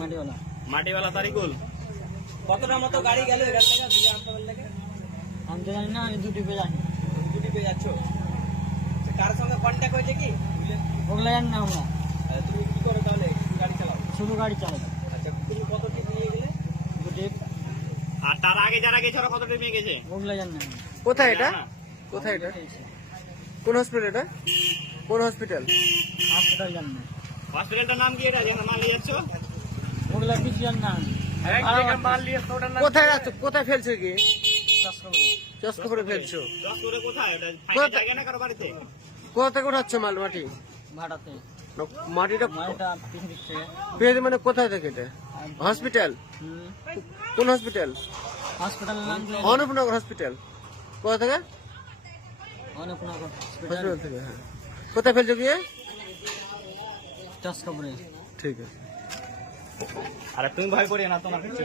মাটিওয়ালা। মাটিওয়ালা তারিকুল। কতটা মতো গাড়ি গেল এখান থেকে? আমি তো জানি না আমি দুটি পেয়ে জানি দুটি পেয়ে যাচ্ছ। কার সঙ্গে কন্ট্যাক্ট হয়েছে কি? ওগুলো জানি না আমরা। তুমি কি করো তাহলে? গাড়ি চালাও। শুধু গাড়ি চালাই আচ্ছা তুমি কত টিপ নিয়ে গেলে? দুটি আর তার আগে যারা গেছে ওরা কত টাইমে গেছে? ওগুলো জানি না কোথায় এটা? কোথায় এটা। কোন হসপিটাল এটা? কোন হসপিটাল হাসপাতাল জানি না। হসপিটালটার নাম কি এটা? যেখানে মাল নিয়ে যাচ্ছ ওগুলো কিছু জানি না আমি কোথায় রাখছো কোথায় ফেলছো কি? চাষ করে ফেলছো? কোথায়? মাল মাটি? ভাড়াতে। মাটিটা মানে কোথায় থেকে এটা? হসপিটাল? কোন হসপিটাল? অনুপনগর হসপিটাল। কোথা থেকে? হসপিটাল। থেকে হ্যাঁ। কোথায় ফেলছো গিয়ে? ঠিক আছে। আরে তুমি ভয় করিয়ে না তোমার কিছু